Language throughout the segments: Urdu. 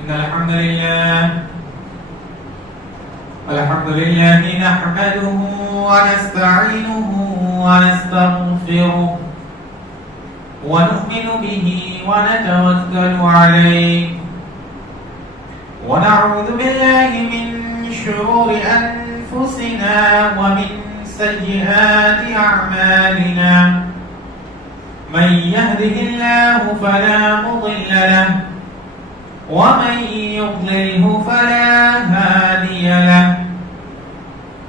إن الحمد لله نحمده ونستعينه ونستغفره ونؤمن به ونتوكل عليه ونعوذ بالله من شرور أنفسنا ومن سيئات أعمالنا من يهده الله فلا مضل له ومن يضلله فلا هادي له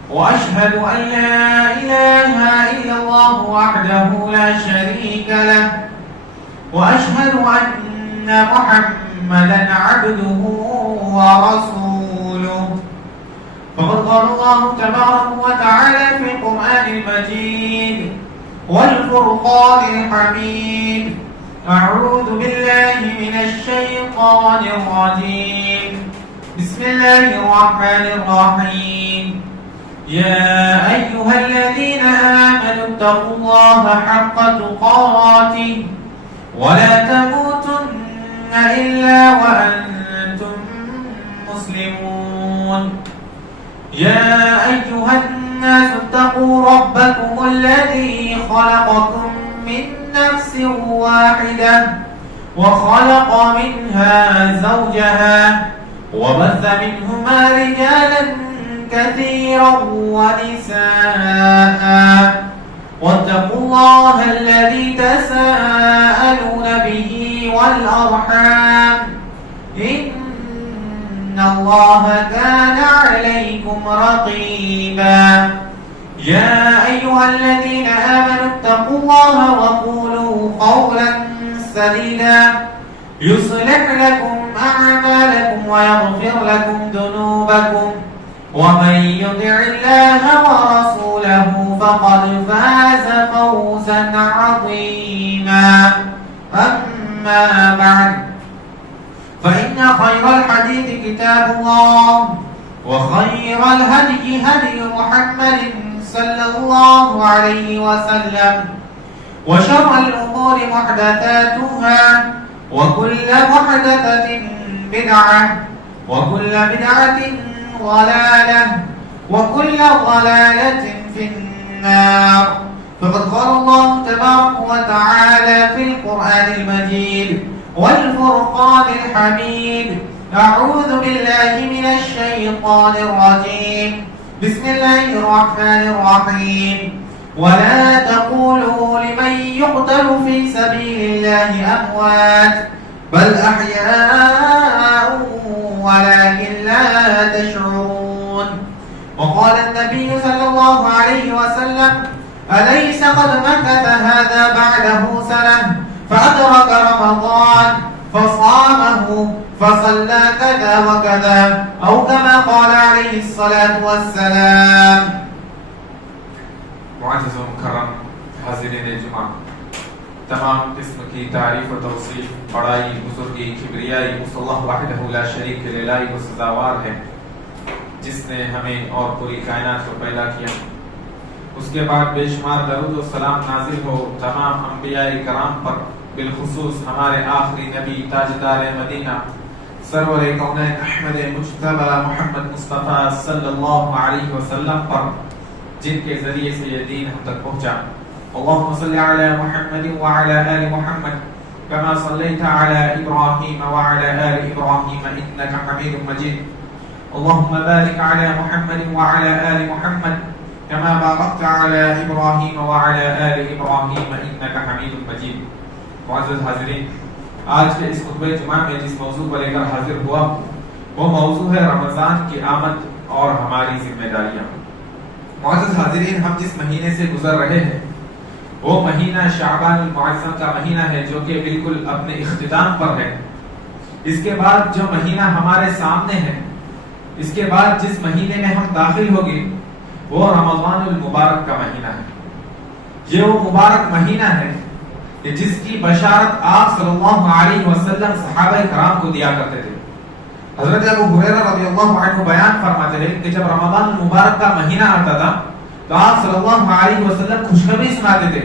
وأشهد أن لا إله إلا الله وحده لا شريك له وأشهد أن محمدا عبده ورسوله فقد قال الله تبارك وتعالى في القرآن المجيد والفرقان الحميد أعوذ بالله من الشيطان الرجيم بسم الله الرحمن الرحيم يا أيها الذين آمنوا اتقوا الله حق تقاته ولا تموتن إلا وأنتم مسلمون يا أيها الناس اتقوا ربكم الذي خلقكم من نفس واحدة وخلق منها زوجها وبث منهما رجالا كثيرا ونساء واتقوا الله الذي تساءلون به والأرحام إن الله كان عليكم رقيبا يا أيها الذين آمنوا اتقوا الله وقولوا قولا سديدا يصلح لكم أعمالكم ويغفر لكم ذنوبكم ومن يطع الله ورسوله فقد فاز فوزا عظيما أما بعد فإن خير الحديث كتاب الله وخير الهدي هدي محمد صلى الله عليه وسلم وشر الأمور محدثاتها وكل محدثة بدعة وكل بدعة ضلالة وكل ضلالة في النار فقد قال الله تبارك وتعالى في القرآن المجيد والفرقان الحميد أعوذ بالله من الشيطان الرجيم بسم الله الرحمن الرحيم ولا تقولوا لمن يقتل في سبيل الله أموات بل أحياء ولكن لا تشعرون وقال النبي صلى الله عليه وسلم أليس قد مكث هذا بعده سنة فأدرك رمضان فصامه فصلى كذا وكذا أو كما قال عليه الصلاة والسلام معزز و مکرم حاضرین جمعہ، تمام قسم کی تعریف و توصیف بڑائی بزرگی کبریائی اس اللہ وحدہ لا شریک کے لائی و سزاوار ہے جس نے ہمیں اور پوری کائنات کو پیدا کیا. اس کے بعد بے شمار درود و سلام نازل ہو تمام انبیاء کرام پر، بالخصوص ہمارے آخری نبی تاجدار مدینہ سرور کونین احمد مجتبی محمد مصطفیٰ صلی اللہ علیہ وسلم پر، جن کے ذریعے سے یہ دین ہم تک پہنچا. اللہم صلی علی محمد وعلی آل محمد کما صلیت علی ابراہیم وعلی آل ابراہیم انکا حمید مجید. اللہم بارک علی محمد وعلی آل محمد کما بارکت علی ابراہیم وعلی آل ابراہیم انکا حمید مجید. معزز حاضرین، آج کے اس خطبہ جمعہ میں جس موضوع پر لے کر حاضر ہوا وہ موضوع ہے رمضان کی آمد اور ہماری ذمہ داریاں. معزز حاضرین، ہم جس مہینے سے گزر رہے ہیں وہ مہینہ شعبان المعظم کا مہینہ ہے جو کہ بالکل اپنے اختتام پر ہے. اس کے بعد جو مہینہ ہمارے سامنے ہے، اس کے بعد جس مہینے میں ہم داخل ہوگے وہ رمضان المبارک کا مہینہ ہے. یہ وہ مبارک مہینہ ہے کہ جس کی بشارت آپ صلی اللہ علیہ وسلم صحابہ کرام کو دیا کرتے تھے. حضرت ابو ہریرہ رضی اللہ عنہ بیان فرماتے ہیں کہ جب رمضان المبارک کا مہینہ آتا تھا تو آپ صلی اللہ علیہ وسلم خوشخبری سناتے تھے،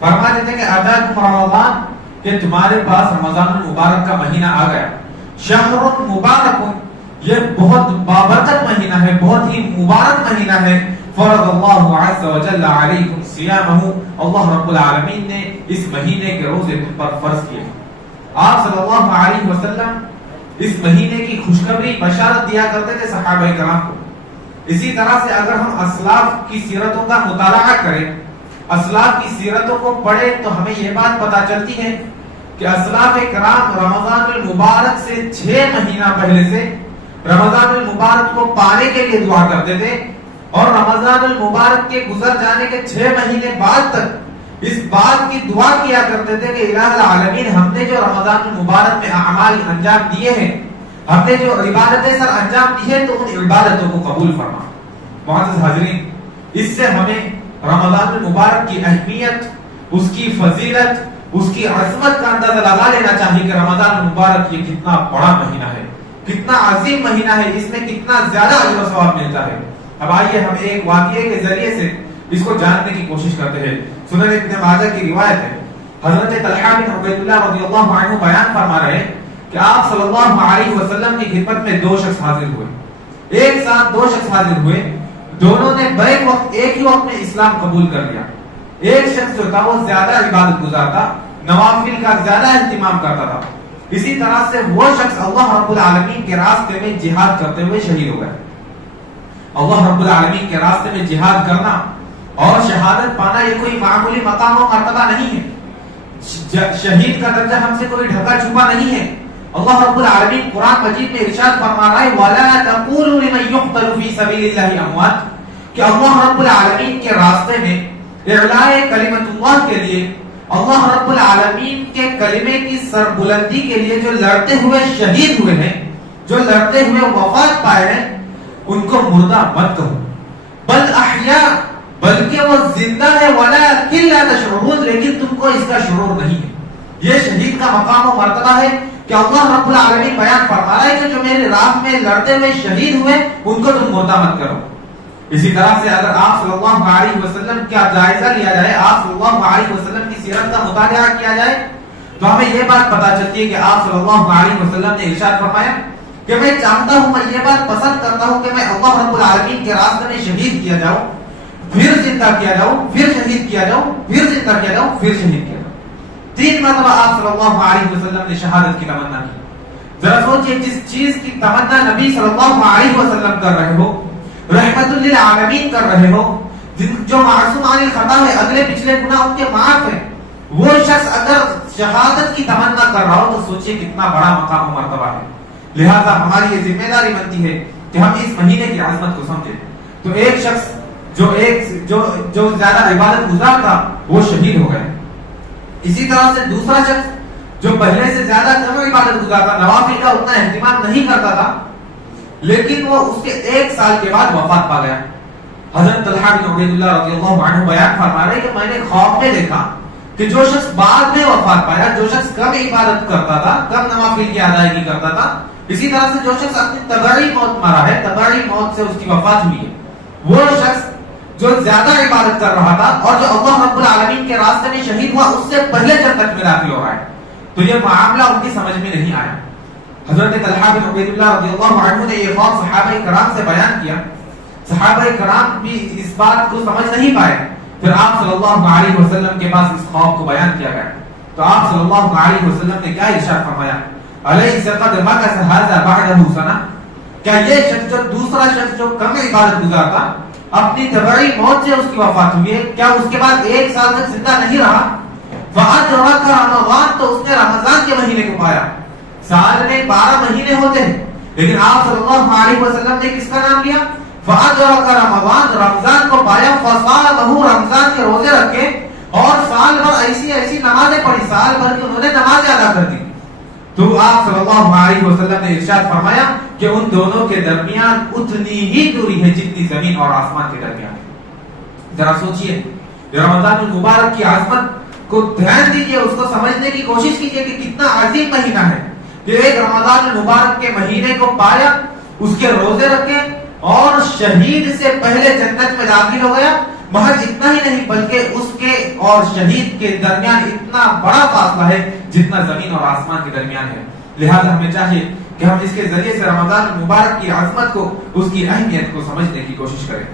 فرماتے تھے کہ اتاکم رمضان، کہ تمہارے پاس رمضان المبارک کا مہینہ آ گیا. شہر مبارک، یہ بہت بابرکت مہینہ ہے، بہت ہی مبارک مہینہ ہے. فرض اللہ عز وجل علیکم صیامہ، اللہ رب العالمین نے اس مہینے کے روزے تم پر فرض کیے. آپ صلی اللہ علیہ وسلم اس مہینے کی خوشخبری بشارت دیا کرتے تھے صحابہ کرام کو. اسی طرح سے اگر ہم اسلاف کی سیرتوں کا مطالعہ کریں، اسلاف کی سیرتوں کو پڑھیں، تو ہمیں یہ بات پتہ چلتی ہے کہ اسلاف کرام رمضان المبارک سے 6 مہینہ پہلے سے رمضان المبارک کو پانے کے لیے دعا کرتے تھے، اور رمضان المبارک کے گزر جانے کے 6 مہینے بعد تک اس بات کی دعا کیا کرتے تھے کہ الہ العالمین، ہم نے جو رمضان المبارک میں اعمال انجام دیے ہیں، ہم نے جو عبادتیں سر انجام دی ہے، تو ان عبادتوں کو قبول فرما. معزز حاضرین، اس سے ہمیں رمضان المبارک کی اہمیت، اس کی فضیلت، اس کی عظمت کا اندازہ لگا لینا چاہیے کہ رمضان المبارک یہ کتنا بڑا مہینہ ہے، کتنا عظیم مہینہ ہے، اس میں کتنا زیادہ اجر و ثواب ملتا ہے. اب آئیے ہم ایک واقعے کے ذریعے سے اس کو جاننے کی کوشش کرتے ہیں. سنن ابن ماجہ کی روایت ہے، حضرت طلحہ بن عبید اللہ رضی اللہ عنہ بیان فرما رہے ہیں کہ آپ صلی اللہ علیہ وسلم کی خدمت میں 2 شخص حاضر ہوئے. ایک ساتھ 2 شخص حاضر ہوئے، دونوں نے بیک وقت ایک ہی وقت میں اسلام قبول کر لیا. ایک شخص جو تھا وہ زیادہ عبادت گزار تھا، نوافل کا زیادہ اہتمام کرتا تھا. اسی طرح سے وہ شخص اللہ رب العالمین کے راستے میں جہاد کرتے ہوئے شہید ہو گئے. اللہ رب العالمین کے راستے میں جہاد کرنا اور شہادت پانا یہ کوئی معمولی مقام و مرتبہ نہیں ہے. شہید کا درجہ ہم سے کوئی ڈھکا چھپا نہیں ہے. اللہ رب العالمین قرآن مجید میں ارشاد فرما رہا ہے وَلَا تَقُولُوا لِمَنْ يُقْتَلُ فِي سَبِيلِ اللَّهِ أَمْوَاتٌ، کہ اللہ رب العالمین کے راستے میں اعلاء کلمت اللہ کے لیے، اللہ رب العالمین کے کلمے کی سربلندی کے لیے جو لڑتے ہوئے شہید ہوئے ہیں، جو لڑتے ہوئے وفات پائے ہیں، ان کو مردہ مت کہو، بل احیاء، بلکہ وہ زندہ ہے، وَلَٰكِن لَا تَشْعُرُونَ، لیکن تم کو اس کا شعور نہیں ہے. یہ شہید کا مقام و مرتبہ ہے کہ اللہ رب العالمین بیان فرما رہا ہے کہ جو میرے راہ میں لڑتے ہوئے شہید ہوئے ان کو تم مردہ مت کرو. اسی طرح سے اگر آپ صلی اللہ علیہ وسلم کا جائزہ لیا جائے، آپ صلی اللہ علیہ وسلم کی سیرت کا مطالعہ کیا جائے، تو ہمیں یہ بات پتہ چلتی ہے کہ آپ صلی اللہ علیہ وسلم نے ارشاد فرمایا کہ میں چاہتا ہوں، میں یہ بات پسند کرتا ہوں کہ میں اللہ رب العالمین کے راستے میں شہید کیا جاؤں، پھر زندہ کیا جاؤں، پھر شہید کیا جاؤں، پھر زندہ کیا جاؤں، پھر شہید کیا جاؤں. 3 مرتبہ آپ صلی اللہ علیہ وسلم نے شہادت کی تمنا کی. ذرا سوچئے، جس چیز کی تمنا نبی صلی اللہ علیہ وسلم کر رہے ہو، رحمت للعالمین کر رہے ہو، جو معصوم عن الخطا ہے، اگلے پچھلے گناہ ان کے معاف ہیں، وہ شخص اگر شہادت کی تمنا کر رہا ہو تو سوچئے کتنا بڑا مقام و مرتبہ ہے. لہذا ہماری یہ ذمہ داری بنتی ہے کہ ہم اس مہینے کی عظمت کو سمجھیں. تو ایک شخص جو زیادہ عبادت گزار تھا وہ شہید ہو گئے. اسی طرح سے دوسرا شخص جو پہلے سے زیادہ کم عبادت گزار تھا، نوافل کا اتنا اہتمام نہیں کرتا تھا، لیکن وہ اس کے 1 سال کے بعد وفات پا گیا. حضرت طلحہ بن عبید اللہ رضی اللہ عنہ بیان فرما رہے کہ میں نے خواب میں دیکھا کہ جو شخص بعد میں وفات پایا، جو شخص کم عبادت کرتا تھا، کم نوافل کی ادائیگی کرتا تھا، اسی طرح سے جو شخص اپنی طبعی موت مرا ہے، طبعی موت سے اس کی وفات ہوئی ہے، وہ شخص جو زیادہ عبادت کر رہا تھا اور جو اللہ رب العالمین کے راستے میں شہید ہوا، اس سے پہلے جنت میں داخل ہو رہا ہے. تو یہ معاملہ ان کی سمجھ میں نہیں آیا. حضرت طلحہ بن عبید اللہ رضی اللہ عنہ نے یہ خواب صحابہ کرام سے بیان کیا. صحابہ کرام بھی اس بات کو سمجھ نہیں پائے. پھر آپ صلی اللہ علیہ وسلم کے پاس اس خواب کو بیان کیا گیا. تو آپ صلی اللہ علیہ وسلم نے کیا ارشاد فرمایا؟ الیس قد مکث ھذا بعدہ سنہ، کیا یہ شخص جو دوسرا شخص جو کم عبادت گزار تھا، اپنی طبعی موت سے اس کی وفات ہوئی ہے، کیا اس کے بعد 1 سال تک زندہ نہیں رہا؟ فَأَدْرَكَ رَمَضَانَ، تو اس نے رمضان کے مہینے کو پایا. سال میں 12 مہینے ہوتے ہیں، لیکن آپ صلی اللہ علیہ وسلم نے کس کا نام لیا؟ فَأَدْرَكَ رَمَضَانَ، رمضان کو پایا. فَصَامَهُ، رمضان کے روزے رکھے اور سال بھر ایسی نمازیں پڑھی، سال بھر کی انہوں نے نمازیں ادا کر دی. تو آپ صلی اللہ علیہ وسلم نے ارشاد فرمایا کہ ان دونوں کے درمیان اتنی ہی دوری ہے جتنی زمین اور آسمان کے درمیان ہے. ذرا سوچئے، رمضان المبارک کی عظمت کو دھیان دیجئے، اس کو سمجھنے کی کوشش کیجئے کہ کتنا عظیم مہینہ ہے. کہ ایک رمضان المبارک کے مہینے کو پایا، اس کے روزے رکھے اور شہید سے پہلے جنت میں داخل ہو گیا. محض اتنا ہی نہیں بلکہ اس کے اور شہید کے درمیان اتنا بڑا فاصلہ ہے جتنا زمین اور آسمان کے درمیان ہے. لہذا ہمیں چاہیے کہ ہم اس کے ذریعے سے رمضان المبارک کی عظمت کو، اس کی اہمیت کو سمجھنے کی کوشش کریں۔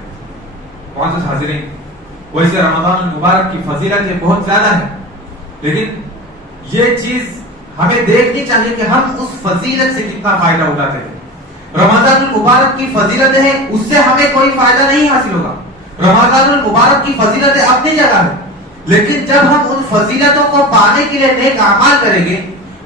معزز حاضرین، ویسے رمضان المبارک کی فضیلتیں بہت زیادہ ہیں، لیکن یہ چیز ہمیں دیکھنی چاہیے کہ ہم اس فضیلت سے کتنا فائدہ اٹھاتے ہیں۔ رمضان المبارک کی فضیلت ہے، اس سے ہمیں کوئی فائدہ نہیں حاصل ہوگا۔ رمضان المبارک کی فضیلتیں اپنی جگہ ہے، لیکن جب ہم ان فضیلتوں کو پانے کے لیے نیک اعمال کریں گے،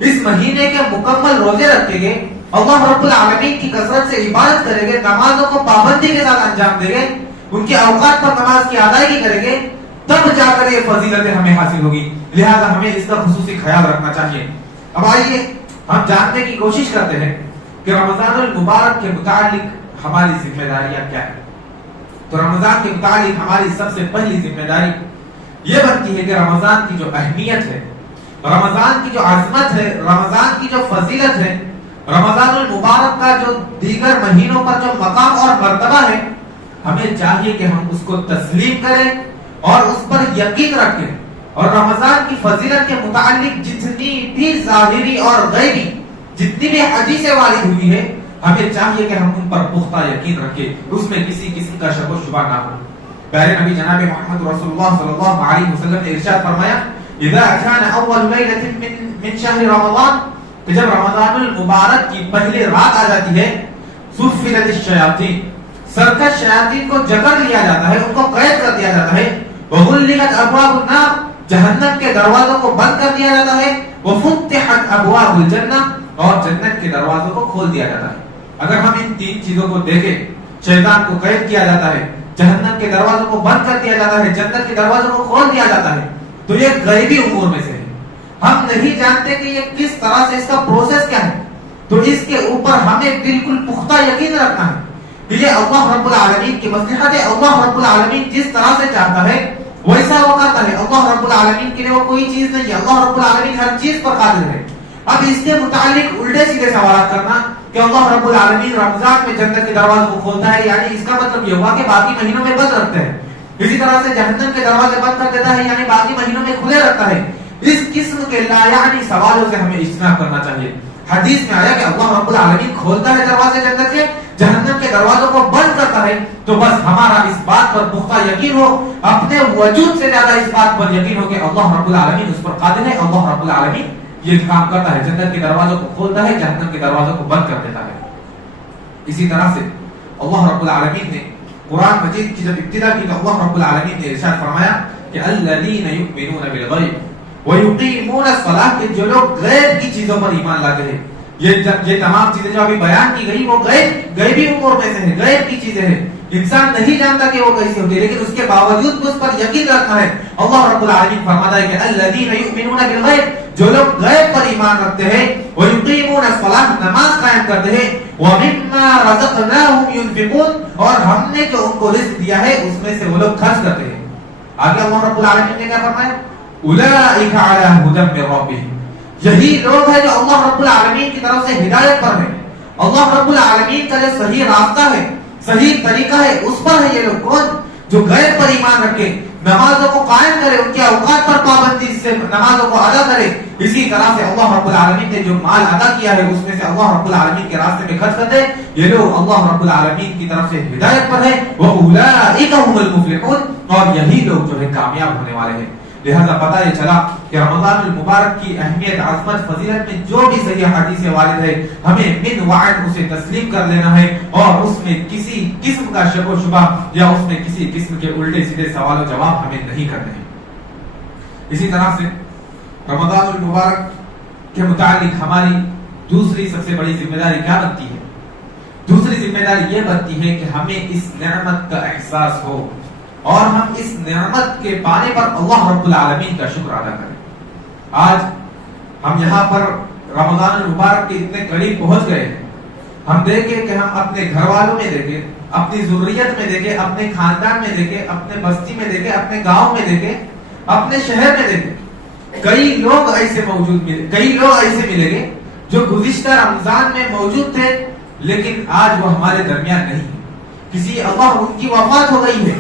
اس مہینے کے مکمل روزے رکھیں گے، اللہ رب العالمین کی کثرت سے عبادت کریں گے، نمازوں کو پابندی کے ساتھ انجام دیں گے، ان کے اوقات پر نماز کی ادائیگی کریں گے، تب جا کر یہ فضیلتیں ہمیں حاصل ہوگی۔ لہذا ہمیں اس کا خصوصی خیال رکھنا چاہیے۔ اب آئیے ہم جاننے کی کوشش کرتے ہیں کہ رمضان المبارک کے متعلق ہماری ذمہ داریاں کیا ہیں۔ تو رمضان کے متعلق ہماری سب سے پہلی ذمہ داری یہ بنتی ہے کہ رمضان کی جو اہمیت ہے، رمضان کی جو عظمت ہے، رمضان کی جو فضیلت ہے، رمضان المبارک کا جو دیگر مہینوں پر جو مقام اور مرتبہ ہے، ہمیں چاہیے کہ ہم اس کو تسلیم کریں اور اس پر یقین رکھیں، اور رمضان کی فضیلت کے متعلق جتنی بھی ظاہری اور غیبی جتنی بھی حدیثیں وارد ہوئی ہے، ہمیں چاہیے کہ ہم ان پر پختہ یقین رکھیں، اس میں کسی قسم کا شک و شبہ نہ ہو۔ پیارے نبی جناب محمد رسول اللہ صلی اللہ علیہ وسلم نے ارشاد فرمایا، اذا كان اول ليلة من شهر رمضان، کہ جب رمضان المبارک کی پہلی رات آ جاتی ہے، سفلت الشیاطین، سرکش شیاطین کو جکڑ لیا جاتا ہے، ان کو قید کر دیا جاتا ہے، وغلقت ابواب النار، جہنم کے دروازوں کو بند کر دیا جاتا ہے، وفتحت ابواب الجنہ، اور جنت کے دروازوں کو کھول دیا جاتا ہے۔ اگر ہم ان تین چیزوں کو دیکھیں، شیطان کو قید کیا جاتا ہے، جہنم کے دروازوں کو بند کر دیا جاتا ہے، جنت کے دروازوں کو کھول دیا جاتا ہے، تو یہ غیبی امور میں سے ہے۔ ہم نہیں جانتے کہ یہ کس طرح سے، اس کا پروسیس کیا ہے، تو اس کے اوپر ہمیں بالکل پختہ یقین رکھنا ہے کہ یہ اللہ رب العالمین کی مصلحت ہے۔ اللہ رب العالمین جس طرح سے چاہتا ہے ویسا وہ کرتا ہے۔ اللہ رب العالمین کے لیے وہ کوئی چیز نہیں ہے، اللہ رب العالمین ہر چیز پر قادر ہے۔ اب اس کے متعلق الٹے سیدھے سوالات کرنا کہ اللہ رب العالمین رمضان میں جنت کے دروازے کو کھولتا ہے، یعنی اس کا مطلب یہ ہوا کہ باقی مہینوں میں بند رکھتا ہے، اسی طرح سے جہنم کے دروازے بند کر دیتا ہے، یعنی باقی مہینوں میں کھلے رکھتا ہے۔ اس قسم کے لا یعنی سوالوں سے ہمیں اجتناب کرنا چاہیے۔ حدیث میں آیا کہ اللہ رب العالمین کھولتا ہے دروازے جنت کے، جہنم کے دروازوں کو بند کرتا ہے، تو بس ہمارا اس بات پر پختہ یقین ہو، اپنے وجود سے زیادہ اس بات پر یقین ہو کہ اللہ رب العالمین اس پر قادر ہے، اللہ رب العالمین یہ کام کرتا ہے، جنت کے دروازوں کو کھولتا ہے، جہنم کے دروازوں کو بند کر دیتا ہے۔ اسی طرح سے اللہ رب العالمین نے قرآن مجید کی جب ابتدا کی تو اللہ رب العالمین نے ارشاد فرمایا کہ الذین یؤمنون بالغیب وَيُقِيمُونَ الصَّلَاةَ، کہ جو لوگ غیب کی چیزوں پر ایمان لاتے ہیں۔ یہ تمام چیزیں جو ابھی بیان کی گئی وہ غیبی امور میں سے ہیں، غیب کی چیزیں ہیں، انسان نہیں جانتا کہ وہ کیسی ہوتی ہے، لیکن اس کے باوجود اس پر یقین رکھنا ہے۔ اللہ رب العالمین فرماتا ہے کہ الذین یؤمنون بالغیب، جو لوگ غیب پر ایمان رکھتے ہیں، وَيُقِيمُونَ الصَّلَاةَ، نماز قائم کرتے ہیں، وَمِمَّا رَزَقْنَاهُمْ يُنْفِقُونَ، اور ہم نے جو ان کو رزق دیا ہے اس میں سے وہ لوگ خرچ کرتے ہیں۔ آگے اللہ رب العالمین نے کیا فرمایا؟ اولئک علی ھدی من ربہم، یہی لوگ ہیں جو اللہ رب العالمین کی طرف سے ہدایت پر ہیں، اللہ رب العالمین کا جو صحیح راستہ ہے، صحیح طریقہ ہے، اس پر ہے یہ لوگ۔ کون؟ جو غیب پر ایمان رکھے، نمازوں کو قائم کرے، ان کے اوقات پر پابندی سے نمازوں کو ادا کرے۔ اسی طرح سے اللہ رب العالمین نے جو مال ادا کیا ہے اس میں سے اللہ رب العالمین کے راستے میں خرچ کرتے، یہ لوگ اللہ رب العالمین کی طرف سے ہدایت پر ہیں۔ وَأُولَٰئِكَ هُمُ الْمُفْلِحُونَ، اور یہی لوگ جو ہے کامیاب ہونے والے ہیں۔ لہذا پتہ یہ چلا کہ رمضان المبارک کی اہمیت، عظمت، فضیلت میں جو بھی صحیح حدیث وارد ہے، ہمیں من وعد اسے تسلیم کر لینا ہے، اور اس میں کسی قسم کا شک و شبہ یا اس میں کسی قسم کے الٹے سیدھے سوال و جواب ہمیں نہیں کرنے ہیں۔ اسی طرح سے رمضان المبارک کے متعلق ہماری دوسری سب سے بڑی ذمہ داری کیا بنتی ہے؟ دوسری ذمہ داری یہ بنتی ہے کہ ہمیں اس نعمت کا احساس ہو اور ہم اس نعمت کے پانے پر اللہ رب العالمین کا شکر ادا کریں۔ آج ہم یہاں پر رمضان المبارک کے اتنے قریب پہنچ گئے ہیں، ہم دیکھیں کہ ہم اپنے گھر والوں میں دیکھیں، اپنی ضروریت میں دیکھیں، اپنے خاندان میں دیکھیں، اپنے بستی میں دیکھیں، اپنے گاؤں میں دیکھیں، اپنے شہر میں دیکھیں، کئی لوگ ایسے ملیں گے جو گزشتہ رمضان میں موجود تھے لیکن آج وہ ہمارے درمیان نہیں، کسی اللہ ان کی وفات ہو گئی ہے۔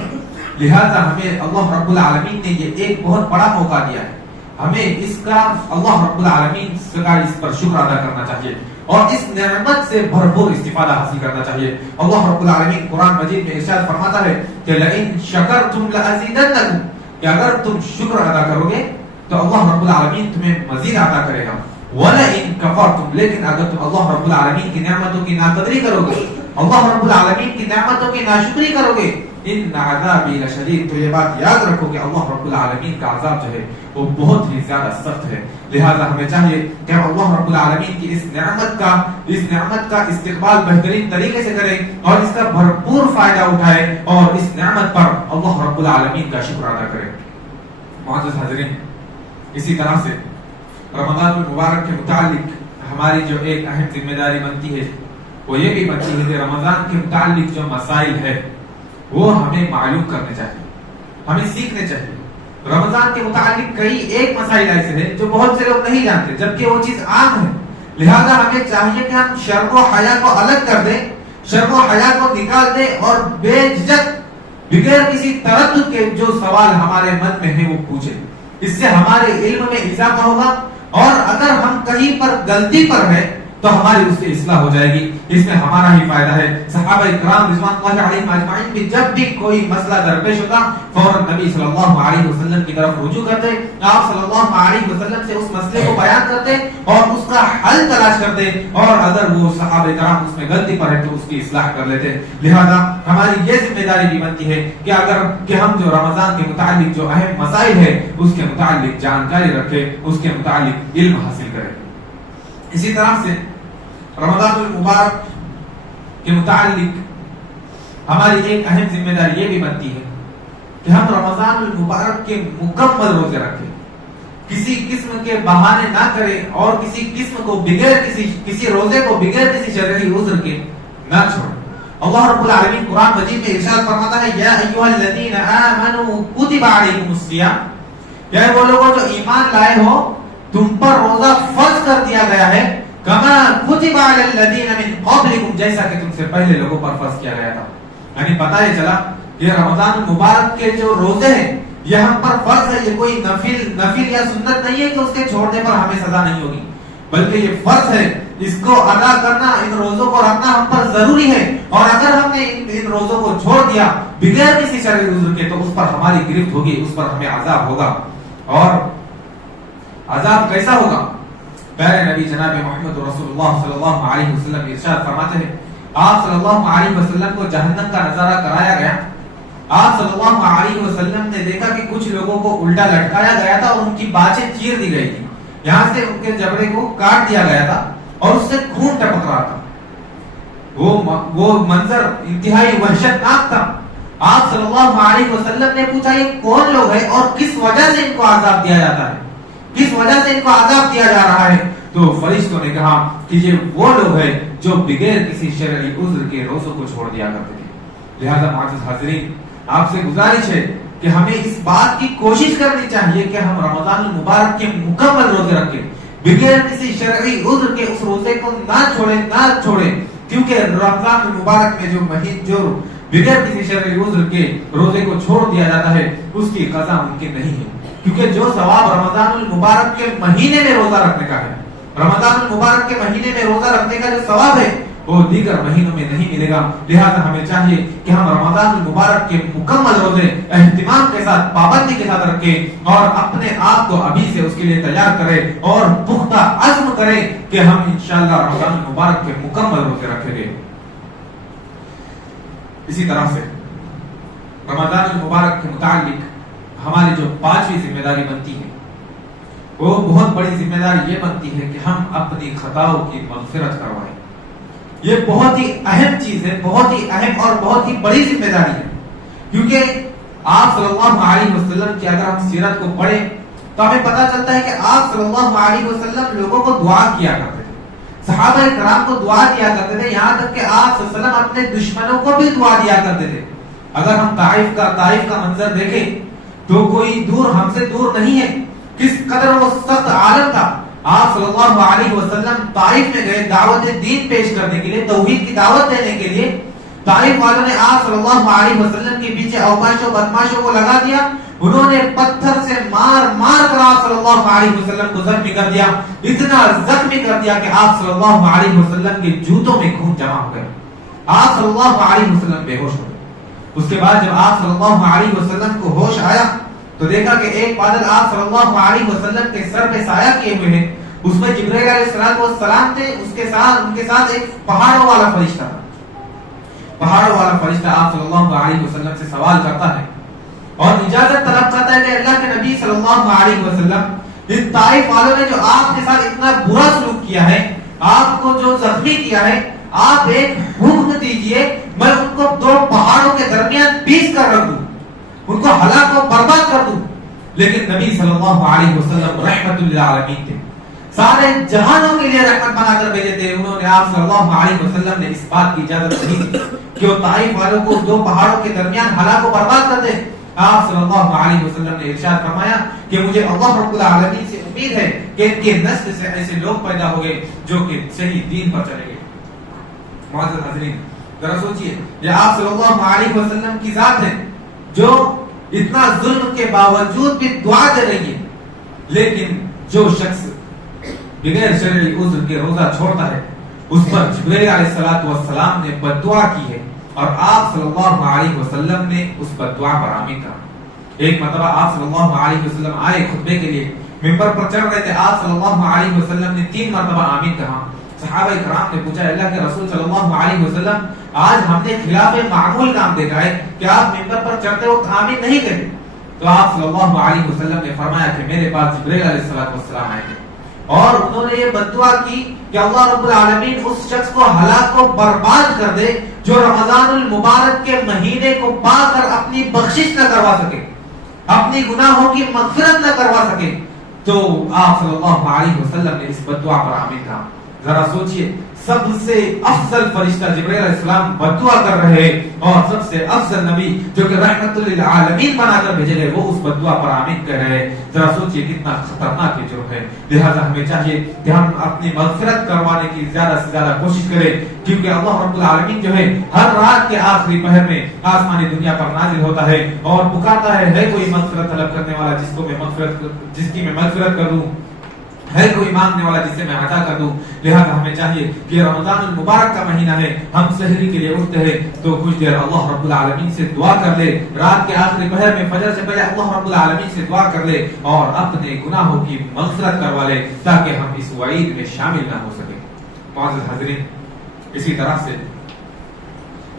لہذا ہمیں اللہ رب العالمین نے یہ ایک بہت بڑا موقع دیا ہے، ہمیں اس کا اللہ رب العالمین کا اس پر شکر ادا کرنا چاہیے۔ اور اس نعمت سے بھرپور استفادہ حاصل کرنا چاہیے. اللہ رب العالمین قرآن مجید میں ارشاد فرماتا ہے کہ لئن شکرتم لازیدنکم، کہ اگر تم شکر ادا کرو گے تو اللہ رب العالمین تمہیں مزید عطا کرے گا. وَلَئِن كَفَرْتُمْ، لیکن اگر تم اللہ رب العالمین کی نعمتوں کی ناقدری کرو گے، اللہ رب العالمین کی نعمتوں کی ناشکری کرو گے، ان عذابی لشدید، تو یہ بات یاد رکھو کہ اللہ رب العالمین کا عذاب جو ہے وہ بہت ہی زیادہ سخت ہے. لہذا ہمیں چاہیے کہ ہم اللہ رب العالمین کی اس نعمت کا استقبال بہترین طریقے سے کریں اور اس کا بھرپور فائدہ اٹھائیں اور اس نعمت پر اللہ رب العالمین کا شکر ادا کریں. معزز حاضرین، اسی طرح سے رمضان المبارک کے متعلق ہماری جو ایک اہم ذمہ داری بنتی ہے وہ یہ بھی بنتی ہے کہ رمضان کے متعلق جو مسائل ہے وہ ہمیں معلوم کرنے چاہیے، ہمیں سیکھنے چاہیے. رمضان کے متعلق کئی ایک مسائل ایسے ہیں جو بہت سے لوگ نہیں جانتے جبکہ وہ چیز عام ہے. لہذا ہمیں چاہیے کہ ہم شرم و حیا کو الگ کر دیں، شرم و حیا کو نکال دیں اور بے جھجک بغیر کسی تردد کے جو سوال ہمارے من میں ہے وہ پوچھیں. اس سے ہمارے علم میں اضافہ ہوگا اور اگر ہم کہیں پر غلطی پر ہیں تو ہماری اس سے اصلاح ہو جائے گی. اس میں ہمارا ہی فائدہ ہے. صحابہ کرام رضوان اللہ علیہم اجمعین بھی جب بھی کوئی مسئلہ درپیش ہوتا فوراً نبی صلی اللہ علیہ وسلم کی طرف رجوع کرتے، آپ صلی اللہ علیہ وسلم سے اس مسئلے کو بیان کرتے اور اس کا حل تلاش کرتے، اور اگر وہ صحابہ کرام اس میں غلطی پر ہے تو اس کی اصلاح کر لیتے. لہذا ہماری یہ ذمہ داری بھی بنتی ہے کہ ہم جو رمضان کے متعلق جو اہم مسائل ہے اس کے متعلق جانکاری رکھیں، اس کے متعلق علم حاصل کریں. اسی طرح سے رمضان المبارک کے متعلق ہماری ایک اہم ذمہ داری یہ بھی بنتی ہے کہ ہم رمضان المبارک کے مکمل روزے رکھیں، کسی قسم کے بہانے نہ کریں اور کسی قسم کو بغیر کسی روزے کو بغیر کسی شرعی عذر کے نہ چھوڑیں. اللہ رب العالمین قرآن مجید میں ارشاد فرماتا ہے یا ایھا الذین آمنوا کتب علیکم الصیام، یا وہ لوگوں جو ایمان لائے ہو تم پر روزہ فرض کر دیا گیا ہے، کما کتب علی الذین من قبلکم، جیسا کہ تم سے پہلے لوگوں پر فرض کیا گیا تھا. یعنی پتہ یہ چلا کہ رمضان مبارک کے جو روزے ہیں یہ ہم پر فرض ہے، یہ کوئی نفل یا سنت نہیں ہے کہ اس کے چھوڑنے پر ہمیں سزا نہیں ہوگی، بلکہ یہ فرض ہے. اس کو ادا کرنا، ان روزوں کو رکھنا ہم پر ضروری ہے، اور اگر ہم نے ان روزوں کو چھوڑ دیا بغیر کسی شرعی عذر کے تو اس پر ہماری گرفت ہوگی، اس پر ہمیں عذاب ہوگا. اور عذاب کیسا ہوگا؟ پیارے نبی جناب محمد رسول اللہ صلی اللہ علیہ وسلم ارشاد فرماتے ہیں آپ صلی اللہ علیہ وسلم کو جہنم کا نظارہ کرایا گیا. آپ صلی اللہ علیہ وسلم نے دیکھا کہ کچھ لوگوں کو الٹا لٹکایا گیا تھا اور ان کی باچیں چیر دی گئی تھی، یہاں سے ان کے جبڑے کو کاٹ دیا گیا تھا اور اس سے خون ٹپک رہا تھا. وہ منظر انتہائی وحشتناک تھا. آپ صلی اللہ علیہ وسلم نے پوچھا یہ کون لوگ ہیں اور کس وجہ سے ان کو عذاب دیا جاتا ہے، کس وجہ سے ان کو عذاب دیا جا رہا ہے؟ تو فرشتوں نے کہا کہ یہ وہ لوگ ہیں جو بغیر کسی شرعی عذر کے روزوں کو چھوڑ دیا کرتے تھے. لہذا معزز حاضرین، آپ سے گزارش ہے کہ ہمیں اس بات کی کوشش کرنی چاہیے کہ ہم رمضان المبارک کے مکمل روزے رکھیں، بغیر کسی شرعی عذر کے اس روزے کو نہ چھوڑیں، کیونکہ رمضان المبارک میں جو بغیر کسی شرعی عذر کے روزے کو چھوڑ دیا جاتا ہے اس کی قضا ممکن نہیں ہے. کیونکہ جو ثواب رمضان المبارک کے مہینے میں روزہ رکھنے کا ہے، رمضان المبارک کے مہینے میں روزہ رکھنے کا جو ثواب ہے وہ دیگر مہینوں میں نہیں ملے گا. لہذا ہمیں چاہیے کہ ہم رمضان المبارک کے مکمل روزے اہتمام کے ساتھ، پابندی کے ساتھ رکھیں اور اپنے آپ کو ابھی سے اس کے لیے تیار کریں اور پختہ عزم کریں کہ ہم انشاءاللہ رمضان المبارک کے مکمل روزے رکھیں گے. اسی طرح سے رمضان المبارک کے متعلق ہماری جو پانچویں ذمہ داری بنتی ہے وہ بہت بڑی ذمہ داری یہ بنتی ہے کہ ہم اپنی خطاؤں کی مغفرت کروائیں. یہ بہت ہی اہم چیز ہے، بہت ہی اہم اور بہت ہی بڑی ذمہ داری ہے. کیونکہ آپ صلی اللہ علیہ وسلم کی اگر ہم سیرت کو پڑھیں تو ہمیں پتہ چلتا ہے کہ آپ صلی اللہ علیہ وسلم لوگوں کو دعا کیا کرتے تھے، صحابہ کرام کو دعا دیا کرتے تھے، یہاں تک کہ آپ صلی اللہ علیہ وسلم اپنے دشمنوں کو بھی دعا دیا کرتے تھے. اگر ہم طائف کا منظر دیکھیں تو کوئی ہم سے دور نہیں ہے، کس قدر وہ سخت عالم تھا. آپ صلی اللہ علیہ وسلم طائف میں گئے دعوت دین پیش کرنے کے لیے، توحید کی دعوت دینے کے لیے. طائف والوں نے آپ صلی اللہ علیہ وسلم کے پیچھے اوباش و بدماشوں کو لگا دیا، انہوں نے پتھر سے مار مار کر آپ صلی اللہ علیہ وسلم کو زخمی کر دیا، اتنا زخمی کر دیا کہ آپ صلی اللہ علیہ وسلم کے جوتوں میں خون جمع ہو گیا، آپ صلی اللہ علیہ وسلم بے ہوش ہو گئے۔ اس کے بعد جب آپ صلی اللہ علیہ وسلم کو ہوش آیا تو دیکھا کہ ایک بادل آپ صلی اللہ علیہ وسلم کے سر پہ سایہ کیے ہوئے ہیں، اس میں جبرائیل علیہ السلام تھے، ان کے ساتھ ایک پہاڑوں والا فرشتہ تھا۔ پہاڑوں والا فرشتہ آپ صلی اللہ علیہ وسلم سے سوال کرتا ہے اور اجازت طلب کرتا ہے کہ اللہ کے نبی صلی اللہ علیہ وسلم، ان طائف والوں نے جو آپ کے ساتھ اتنا برا سلوک کیا ہے، آپ کو جو زخمی کیا ہے، آپ ایک حکم دیجئے میں ان کو دو پہاڑوں کے درمیان پیس کر رکھ دوں، ان کو ہلاک و برباد کر دوں۔ لیکن نبی صلی اللہ علیہ وسلم رحمت للعالمین تھے، سارے جہانوں کے لیے رحمت بنا کر بھیجے تھے۔ انہوں نے آپ صلی اللہ علیہ وسلم نے اس بات کی اجازت نہیں دی کہ وہ طائف والوں کو دو پہاڑوں کے درمیان ہلاک و برباد کر دیں۔ آپ صلی اللہ علیہ وسلم نے ارشاد فرمایا کہ مجھے اللہ رب العالمین سے امید ہے کہ ان کے نسل سے ایسے لوگ پیدا ہو گئے جو کہ صحیح دین پر چلے گئے۔ معزز حاضرین، ذرا سوچئے، یہ آپ صلی اللہ علیہ وسلم کی ذات ہے جو اتنا ظلم کے باوجود بھی دعا دے رہی ہے، لیکن جو شخص بغیر شرعی عذر کے روزہ چھوڑتا ہے اس پر جبرائیل علیہ السلام نے بددعا کی ہے، اور آپ صلی اللہ علیہ وسلم نے اس بددعا پر آمین کہا۔ ایک مرتبہ آپ صلی اللہ علیہ وسلم آئے خطبے کے لیے، ممبر پر چڑھ رہے تھے، آپ صلی اللہ علیہ وسلم نے 3 مرتبہ آمین کہا۔ صحابہ کرام نے پوچھا اللہ کے رسول صلی اللہ علیہ وسلم، آج ہم نے خلاف معمول کام دیکھا ہے کہ آپ ممبر پر چڑھتے وقت آمین نہیں کہتے۔ تو آپ صلی اللہ علیہ وسلم نے فرمایا کہ میرے پاس جبرائیل علیہ السلام آئے تھے اور انہوں نے یہ بددعا کی کہ اللہ رب العالمین اس شخص کو ہلاک و برباد کر دے جو رمضان المبارک کے مہینے کو پا کر اپنی بخشش نہ کروا سکے، اپنی گناہوں کی مغفرت نہ کروا سکے۔ تو آپ صلی اللہ علیہ وسلم نے اس بددعا پر آمین کہا۔ ذرا سوچئے، سب سے افضل فرشتہ جبرائیل علیہ السلام بددعا کر رہے ہیں اور سب سے افضل نبی جو کہ رحمت للعالمین بنا کر بھیجے گئے وہ اس بددعا پر آمین کہہ رہے ہیں۔ ذرا سوچئے کتنا خطرناک یہ جرم ہے۔ لہذا ہمیں چاہیے کہ ہم اپنی مغفرت کروانے کی زیادہ سے زیادہ کوشش کریں، کیونکہ اللہ رب العالمین جو ہے ہر رات کے آخری پہر میں آسمانی دنیا پر نازل ہوتا ہے اور پکارتا ہے کوئی مغفرت طلب کرنے والا جس کی میں مغفرت کر دوں، ہے کوئی مانگنے والا جسے میں عطا کر دوں۔ لہذا ہمیں چاہیے کہ رمضان المبارک کا مہینہ ہے، ہم سحری کے لیے اٹھتے ہیں تو کچھ دیر اللہ رب العالمین سے دعا کر لے، رات کے آخری پہر میں فجر سے پہلے اللہ رب العالمین سے دعا کر لے اور اپنے گناہوں کی مغفرت کروا لے تاکہ ہم اس وعید میں شامل نہ ہو سکیں۔ معزز حاضرین، اسی طرح سے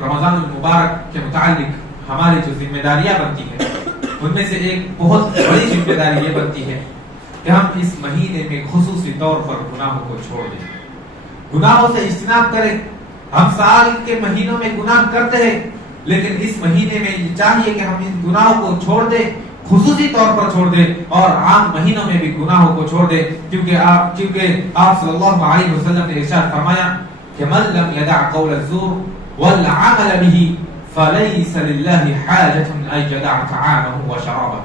رمضان المبارک کے متعلق ہماری جو ذمہ داریاں بنتی ہیں ان میں سے ایک بہت بڑی ذمہ داری یہ بنتی ہے کہ ہم اس مہینے میں خصوصی طور پر گناہوں کو چھوڑ دیں، گناہوں سے اجتناب کریں۔ ہم سال کے مہینوں میں گناہ کرتے ہیں، لیکن اس مہینے میں یہ چاہیے کہ ہم ان گناہوں کو چھوڑ دیں، خصوصی طور پر چھوڑ دیں اور عام مہینوں میں بھی گناہوں کو چھوڑ دیں، کیونکہ آپ صلی اللہ علیہ وسلم نے ارشاد فرمایا کہ من لم يدع قول الزور والعمل به فليس لله حاجة ان يدع طعامه وشرابه۔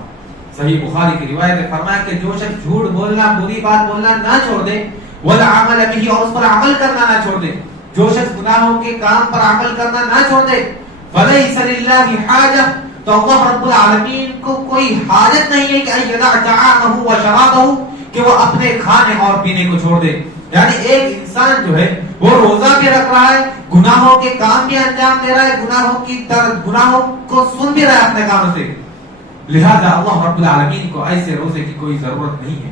صحیح بخاری کی روایت ہے، فرمایا کہ جو شخص جھوٹ بولنا، بری بات بولنا نہ چھوڑ دے، والعمل به اور اس پر عمل کرنا نہ چھوڑ دے، جو شخص گناہوں کے کام پر عمل کرنا نہ چھوڑ دے، فليس لله حاجة تو اللہ رب العالمین کو کوئی حاجت نہیں ہے کہ ان يدع طعامه وشرابه کہ وہ اپنے کھانے اور پینے کو چھوڑ دے۔ یعنی ایک انسان جو ہے وہ روزہ بھی رکھ رہا ہے، گناہوں کے کام بھی انجام دے رہا ہے، گناہوں کو سن بھی رہا ہے اپنے کانوں سے، لہذا اللہ رب العالمین کو ایسے روزے کی کوئی ضرورت نہیں ہے۔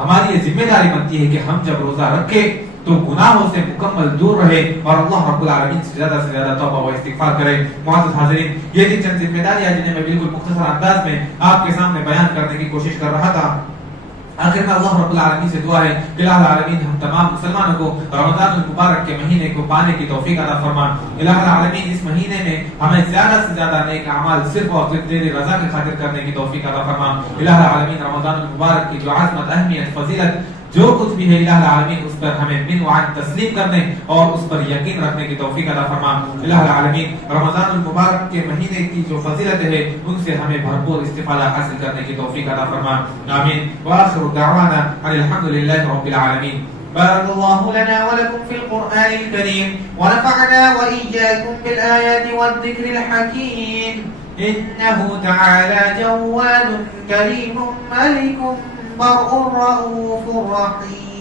ہماری یہ ذمہ داری بنتی ہے کہ ہم جب روزہ رکھیں تو گناہوں سے مکمل دور رہے اور اللہ رب العالمین سے زیادہ توبہ و استغفار کرے۔ معزز حاضرین، یہ تھی چند ذمہ داریاں جنہیں میں بالکل مختصر انداز میں آپ کے سامنے بیان کرنے کی کوشش کر رہا تھا۔ آخر میں اللہ رب العالمین سے دعا ہے کہ الہ العالمین ہم تمام مسلمانوں کو رمضان المبارک کے مہینے کو پانے کی توفیق عطا فرما۔ الہ العالمین اس مہینے میں ہمیں زیادہ سے زیادہ نیک اعمال صرف اور صرف تیری رضا کی خاطر کرنے کی توفیق عطا فرما۔ الہ العالمین رمضان المبارک کی جو عظمت، اہمیت، فضیلت جو کچھ بھی ہے الہ العالمین اس پر ہمیں من وعن تسلیم کرنے اور اس پر یقین رکھنے کی توفیق عطا فرما۔ الہ العالمین رمضان المبارک کے مہینے کی جو فضیلت ہے ان سے ہمیں بھرپور استفادہ حاصل کرنے کی توفیق عطا فرما، آمین۔ وآخر دعوانا ان الحمد للہ رب العالمین۔ بارك الله لنا ولكم في القرآن الكريم ونفعنا وإياكم بالآيات والذكر الحكيم إنه تعالى جواد كريم ملك بر رؤوف رحيم.